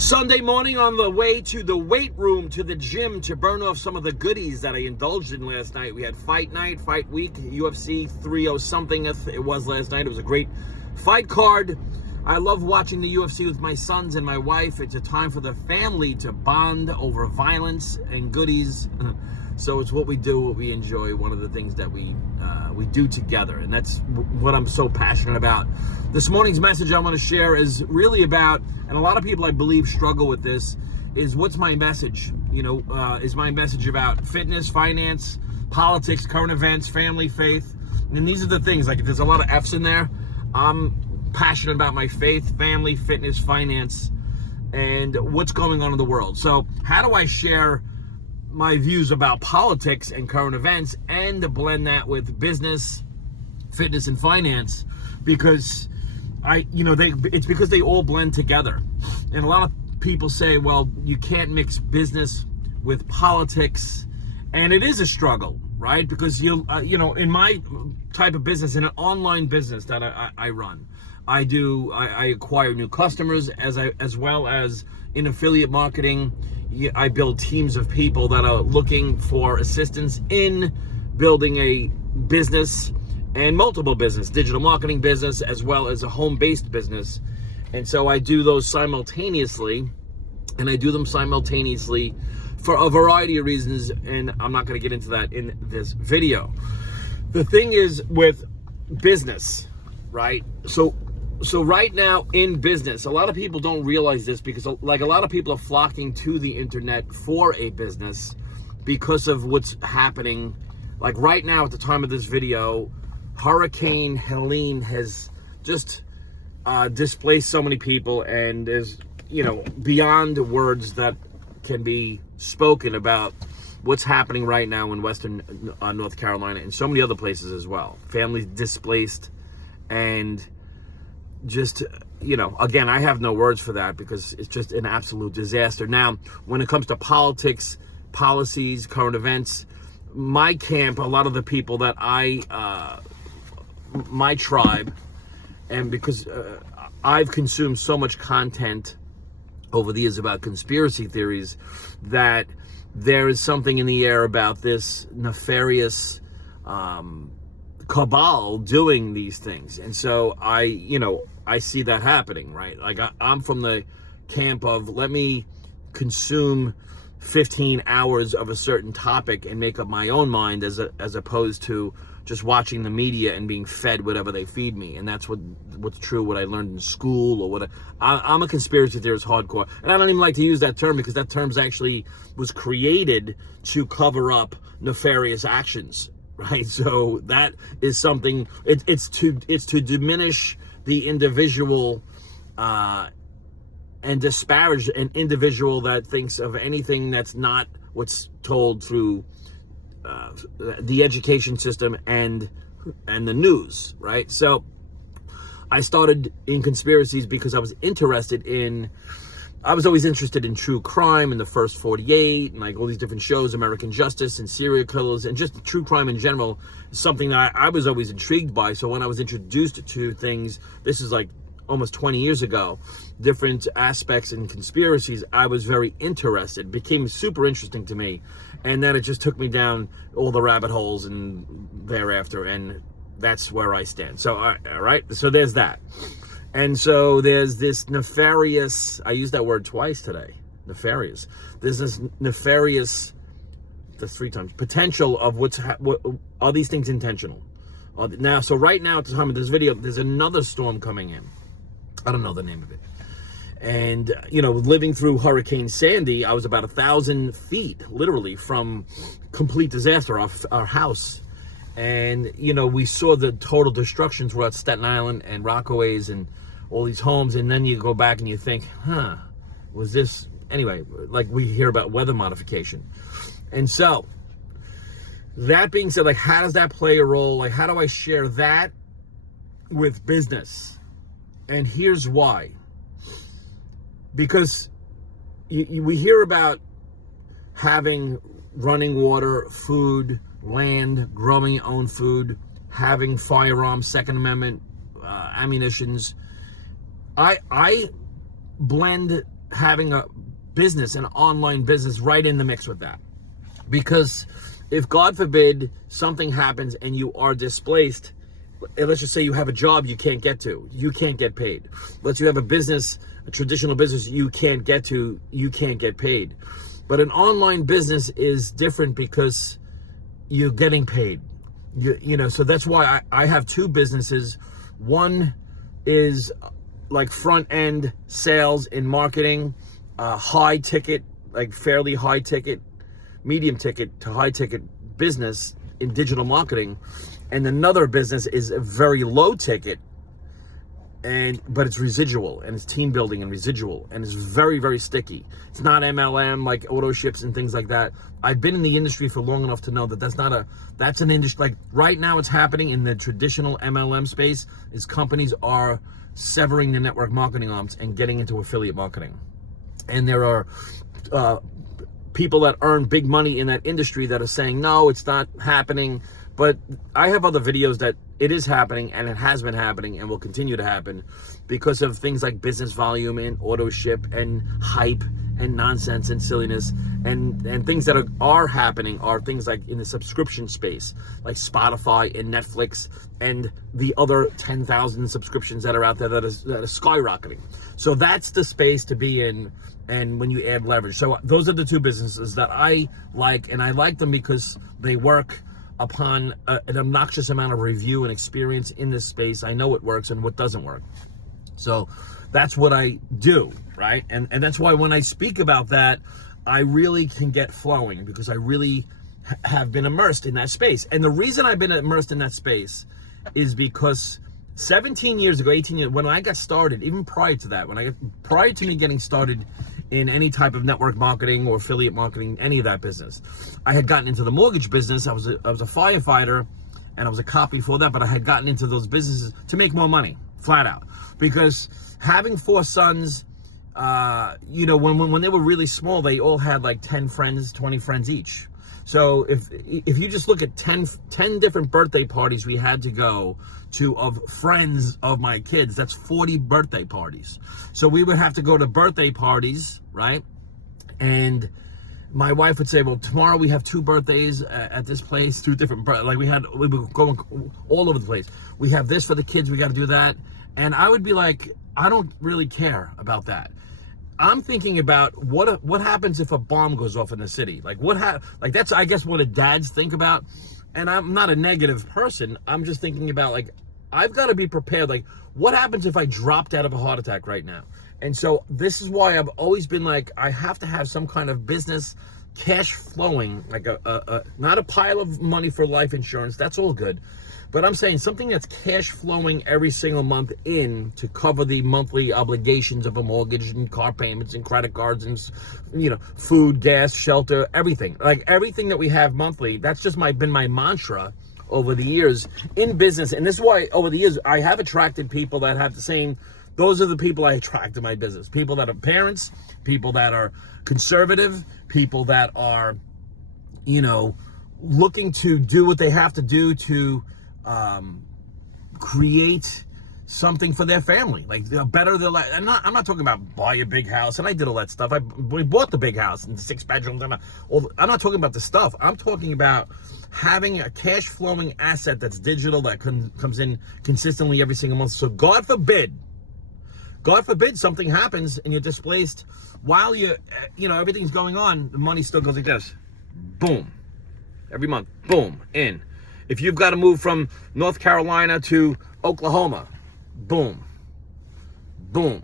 Sunday morning on the way to the weight room, to the gym, to burn off some of the goodies that I indulged in last night. We had fight night, fight week, UFC 30-something it was last night. It was a great fight card. I love watching the UFC with my sons and my wife. It's a time for the family to bond over violence and goodies. So it's what we do, what we enjoy, one of the things that we do together. And that's what I'm so passionate about. This morning's message I want to share is really about, and a lot of people I believe struggle with this, is what's my message? Is my message about fitness, finance, politics, current events, family, faith? And these are the things, like there's a lot of F's in there. I'm passionate about my faith, family, fitness, finance, and what's going on in the world. So how do I share my views about politics and current events and to blend that with business, fitness, and finance? Because it's because they all blend together. And a lot of people say, well, you can't mix business with politics, and it is a struggle, right? Because in my type of business, in an online business that I run, I acquire new customers as well as in affiliate marketing. I build teams of people that are looking for assistance in building a business and multiple business, digital marketing business, as well as a home-based business. And so I do those simultaneously, and I do them simultaneously for a variety of reasons, and I'm not going to get into that in this video. The thing is with business, right? So right now in business, a lot of people don't realize this because like a lot of people are flocking to the internet for a business because of what's happening. Like right now at the time of this video, Hurricane Helene has just displaced so many people and is, beyond words that can be spoken about what's happening right now in Western North Carolina and so many other places as well. Families displaced and just, again, I have no words for that because it's just an absolute disaster. Now, when it comes to politics, policies, current events, my camp, a lot of the people that my tribe, and because I've consumed so much content over the years about conspiracy theories, that there is something in the air about this nefarious cabal doing these things. And so I see that happening, right? Like I'm from the camp of let me consume 15 hours of a certain topic and make up my own mind as opposed to just watching the media and being fed whatever they feed me. And that's what's true, what I learned in school, or I'm a conspiracy theorist hardcore. And I don't even like to use that term because that term actually was created to cover up nefarious actions, right? So that is something, it's to diminish the individual and disparage an individual that thinks of anything that's not what's told through the education system and the news, right? So I started in conspiracies because I was always interested in true crime and the First 48 and like all these different shows, American Justice and serial killers, and just true crime in general is something that I was always intrigued by. So when I was introduced to things, this is like almost 20 years ago, different aspects and conspiracies, I was very interested. It became super interesting to me. And then it just took me down all the rabbit holes and thereafter, and that's where I stand. So, all right, so there's that. And so there's this nefarious, I used that word twice today, nefarious. There's this nefarious, that's 3 times, potential of what are these things intentional? Now, so right now at the time of this video, there's another storm coming in. I don't know the name of it. And, living through Hurricane Sandy, I was about 1,000 feet, literally, from complete disaster, our house. And, we saw the total destruction throughout Staten Island and Rockaways and all these homes. And then you go back and you think, was this, anyway, like we hear about weather modification. And so, that being said, like, how does that play a role? Like, how do I share that with business? And here's why. Because we hear about having running water, food, land, growing your own food, having firearms, Second Amendment, ammunitions. I blend having a business, an online business, right in the mix with that. Because if, God forbid, something happens and you are displaced, let's just say you have a job you can't get to, you can't get paid. Let's say you have a business, a traditional business you can't get to, you can't get paid. But an online business is different because you're getting paid. You know, so that's why I have two businesses. One is like front end sales in marketing, high ticket, like fairly high ticket, medium ticket to high ticket business in digital marketing. And another business is a very low ticket, but it's residual, and it's team building and residual, and it's very, very sticky. It's not MLM like auto ships and things like that. I've been in the industry for long enough to know that that's an industry. Like right now it's happening in the traditional MLM space is companies are severing the network marketing arms and getting into affiliate marketing. And there are people that earn big money in that industry that are saying, no, it's not happening. But I have other videos that it is happening, and it has been happening and will continue to happen because of things like business volume and auto ship and hype and nonsense and silliness, and things that are happening are things like in the subscription space, like Spotify and Netflix and the other 10,000 subscriptions that are out there that are skyrocketing. So that's the space to be in, and when you add leverage. So those are the two businesses that I like, and I like them because they work upon an obnoxious amount of review and experience in this space. I know what works and what doesn't work. So that's what I do, right? And that's why when I speak about that, I really can get flowing because I really have been immersed in that space. And the reason I've been immersed in that space is because 17 years ago, 18 years, when I got started, even prior to that, prior to me getting started in any type of network marketing or affiliate marketing, any of that business, I had gotten into the mortgage business. I was a firefighter, and I was a cop before that, but I had gotten into those businesses to make more money, flat out. Because having 4 sons, you know, when they were really small, they all had like 10 friends, 20 friends each. So if you just look at 10 different birthday parties we had to go to of friends of my kids, that's 40 birthday parties. So we would have to go to birthday parties, right? And my wife would say, well, tomorrow we have 2 birthdays at this place, 2 different, like we were going all over the place. We have this for the kids, we got to do that. And I would be like, I don't really care about that. I'm thinking about what happens if a bomb goes off in the city. Like that's, I guess, what dads think about. And I'm not a negative person. I'm just thinking about, like, I've got to be prepared. Like, what happens if I dropped out of a heart attack right now? And so this is why I've always been like, I have to have some kind of business cash flowing, like not a pile of money for life insurance. That's all good. But I'm saying something that's cash flowing every single month in to cover the monthly obligations of a mortgage and car payments and credit cards and, you know, food, gas, shelter, everything. Like everything that we have monthly, that's just been my mantra over the years in business. And this is why over the years I have attracted people that have the same, those are the people I attract to my business. People that are parents, people that are conservative, people that are, you know, looking to do what they have to do to create something for their family, like better their life. I'm not talking about buy a big house, and I did all that stuff. We bought the big house and the 6 bedrooms. I'm not talking about the stuff. I'm talking about having a cash flowing asset that's digital that comes in consistently every single month. So God forbid something happens and you're displaced while everything's going on, the money still goes like this. Boom. Every month. Boom. In. If you've got to move from North Carolina to Oklahoma, boom, boom.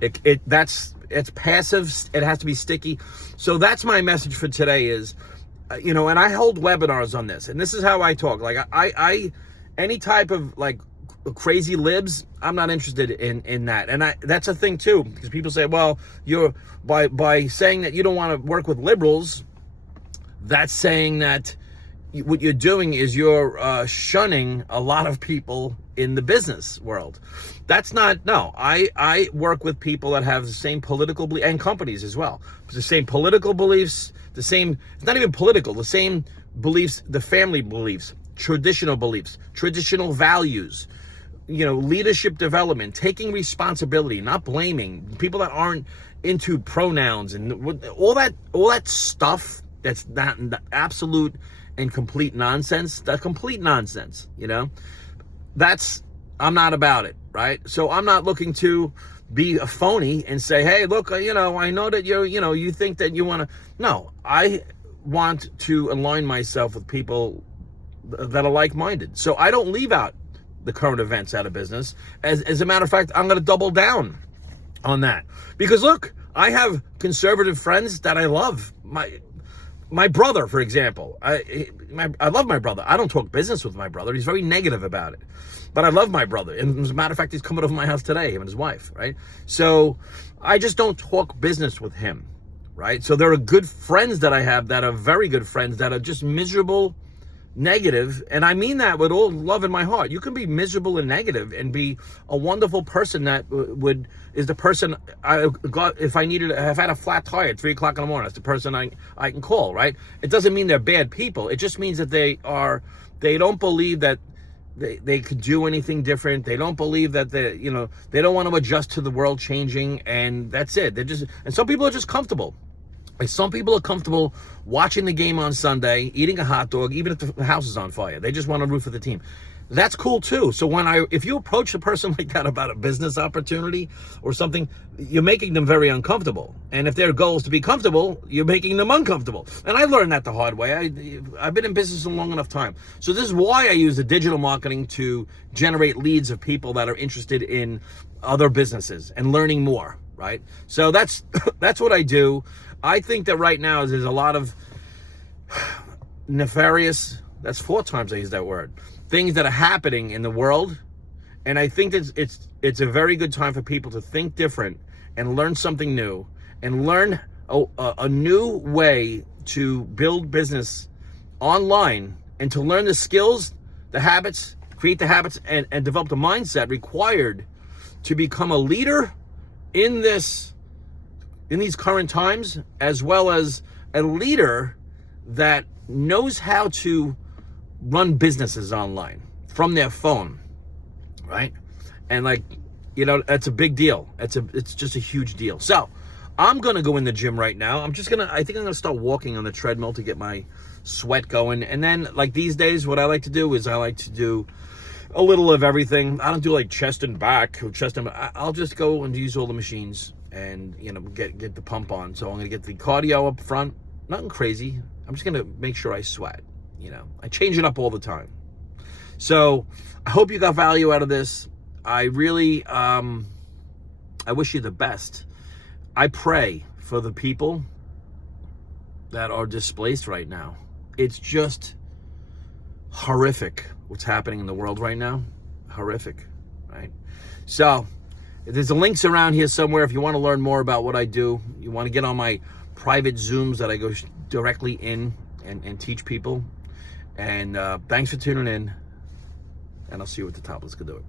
It's passive. It has to be sticky. So that's my message for today is, and I hold webinars on this, and this is how I talk. Like I any type of like crazy libs, I'm not interested in that. And that's a thing too, because people say, well, you're by saying that you don't want to work with liberals, that's saying that what you're doing is you're shunning a lot of people in the business world. That's not, no. I work with people that have the same political beliefs, and companies as well. The same political beliefs, it's not even political, the same beliefs, the family beliefs, traditional values, leadership development, taking responsibility, not blaming. People that aren't, into pronouns and all that stuff that's not absolute and complete nonsense. The complete nonsense, I'm not about it, right? So I'm not looking to be a phony and say, hey, look, I know that you think that you want to. No, I want to align myself with people that are like-minded. So I don't leave out the current events out of business. As a matter of fact, I'm going to double down on that. Because look, I have conservative friends that I love. My brother, for example, I love my brother. I don't talk business with my brother. He's very negative about it. But I love my brother. And as a matter of fact, he's coming over my house today, him and his wife, right? So I just don't talk business with him, right? So there are good friends that I have that are very good friends that are just miserable, negative. And I mean that with all love in my heart. You can be miserable and negative and be a wonderful person that is the person I got if I had a flat tire at 3 o'clock in the morning. That's the person I can call, right? It doesn't mean they're bad people. It just means that they don't believe that they could do anything different. They don't believe that they don't want to adjust to the world changing, and that's it. And some people are just comfortable. Like some people are comfortable watching the game on Sunday, eating a hot dog, even if the house is on fire. They just want to root for the team. That's cool too. So if you approach a person like that about a business opportunity or something, you're making them very uncomfortable. And if their goal is to be comfortable, you're making them uncomfortable. And I learned that the hard way. I've been in business a long enough time. So this is why I use the digital marketing to generate leads of people that are interested in other businesses and learning more, right? So that's what I do. I think that right now there's a lot of nefarious, that's 4 times I use that word, things that are happening in the world. And I think it's a very good time for people to think different and learn something new and learn a new way to build business online and to learn the skills, the habits, create the habits and develop the mindset required to become a leader in these current times, as well as a leader that knows how to run businesses online from their phone, right? And that's a big deal. It's just a huge deal. So I'm gonna go in the gym right now. I think I'm gonna start walking on the treadmill to get my sweat going. And then like these days, what I like to do is I like to do a little of everything. I don't do like chest and back or I'll just go and use all the machines and get the pump on. So I'm gonna get the cardio up front, nothing crazy. I'm just gonna make sure I sweat. I change it up all the time. So I hope you got value out of this. I really I wish you the best. I pray for the people that are displaced right now. It's just horrific what's happening in the world right now. Horrific, right? So there's the links around here somewhere if you want to learn more about what I do. You want to get on my private Zooms that I go directly in and teach people. And thanks for tuning in. And I'll see you at the top. Let's go do it.